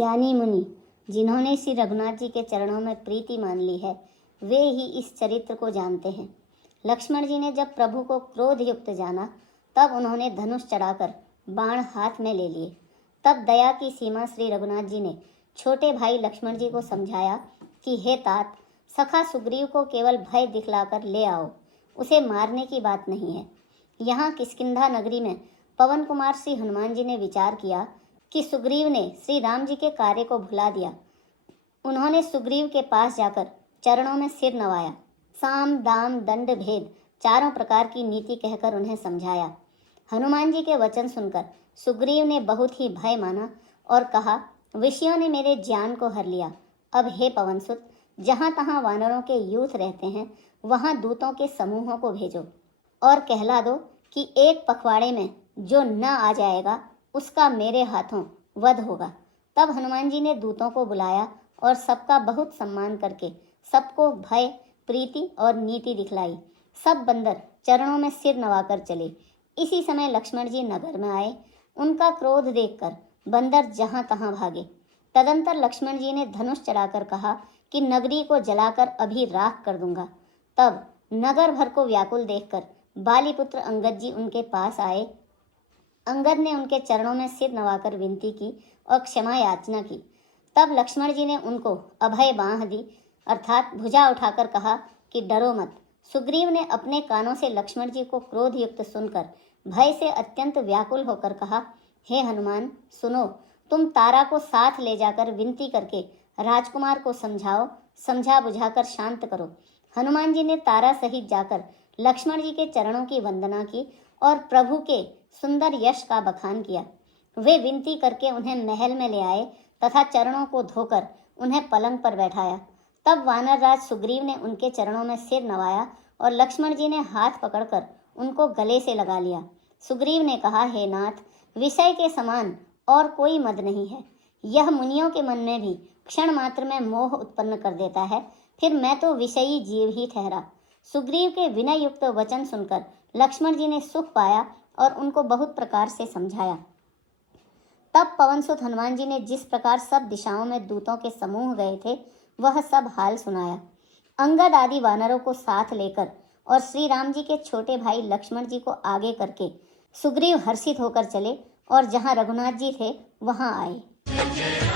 ज्ञानी मुनि जिन्होंने श्री रघुनाथ जी के चरणों में प्रीति मान ली है, वे ही इस चरित्र को जानते हैं। लक्ष्मण जी ने जब प्रभु को क्रोध युक्त जाना, तब उन्होंने धनुष चढ़ाकर बाण हाथ में ले लिए। तब दया की सीमा श्री रघुनाथ जी ने छोटे भाई लक्ष्मण जी को समझाया कि हे तात, सखा सुग्रीव को केवल भय दिखलाकर ले आओ, उसे मारने की बात नहीं है। यहाँ किष्किंधा नगरी में पवन कुमार श्री हनुमान जी ने विचार किया कि सुग्रीव ने श्री राम जी के कार्य को भुला दिया। उन्होंने सुग्रीव के पास जाकर चरणों में सिर नवाया, साम दाम दंड भेद चारों प्रकार की नीति कहकर उन्हें समझाया। हनुमान जी के वचन सुनकर सुग्रीव ने बहुत ही भय माना और कहा, विषयों ने मेरे ज्ञान को हर लिया। अब हे पवनसुत, जहाँ तहाँ वानरों के यूथ रहते हैं, वहाँ दूतों के समूहों को भेजो और कहला दो कि एक पखवाड़े में जो न आ जाएगा उसका मेरे हाथों वध होगा। तब हनुमान जी ने दूतों को बुलाया और सबका बहुत सम्मान करके सबको भय, प्रीति और नीति दिखलाई। सब बंदर चरणों में सिर नवाकर चले। इसी समय लक्ष्मण जी नगर में आए। उनका क्रोध देखकर बंदर जहां तहां भागे। तदंतर लक्ष्मण जी ने धनुष चढ़ाकर कहा कि नगरी को जलाकर अभी राख कर दूंगा। तब नगर भर को व्याकुल देखकर बालीपुत्र अंगद जी उनके पास आए। अंगद ने उनके चरणों में सिर नवाकर विनती की और क्षमा याचना की। तब लक्ष्मण जी ने उनको अभय बांह दी, अर्थात भुजा उठाकर कहा कि डरो मत। सुग्रीव ने अपने कानों से लक्ष्मण जी को क्रोध युक्त सुनकर भय से अत्यंत व्याकुल होकर कहा, हे हनुमान सुनो, तुम तारा को साथ ले जाकर विनती करके राजकुमार को समझाओ, समझा बुझाकर शांत करो। हनुमान जी ने तारा सहित जाकर लक्ष्मण जी के चरणों की वंदना की और प्रभु के सुंदर यश का बखान किया। वे विनती करके उन्हें महल में ले आए तथा चरणों को धोकर उन्हें पलंग पर बैठाया। तब वानर राज सुग्रीव ने उनके चरणों में सिर नवाया और लक्ष्मण जी ने हाथ पकड़कर उनको गले से लगा लिया। सुग्रीव ने कहा, हे नाथ, विषय के समान और कोई मद नहीं है। यह मुनियों के मन में भी क्षण मात्र में मोह उत्पन्न कर देता है। फिर मैं तो विषयी जीव ही ठहरा। सुग्रीव के विनय युक्त वचन सुनकर लक्ष्मण जी ने सुख पाया और उनको बहुत प्रकार से समझाया। तब पवनसुत हनुमान जी ने जिस प्रकार सब दिशाओं में दूतों के समूह गए थे, वह सब हाल सुनाया। अंगद आदि वानरों को साथ लेकर और श्री राम जी के छोटे भाई लक्ष्मण जी को आगे करके सुग्रीव हर्षित होकर चले और जहाँ रघुनाथ जी थे वहाँ आए।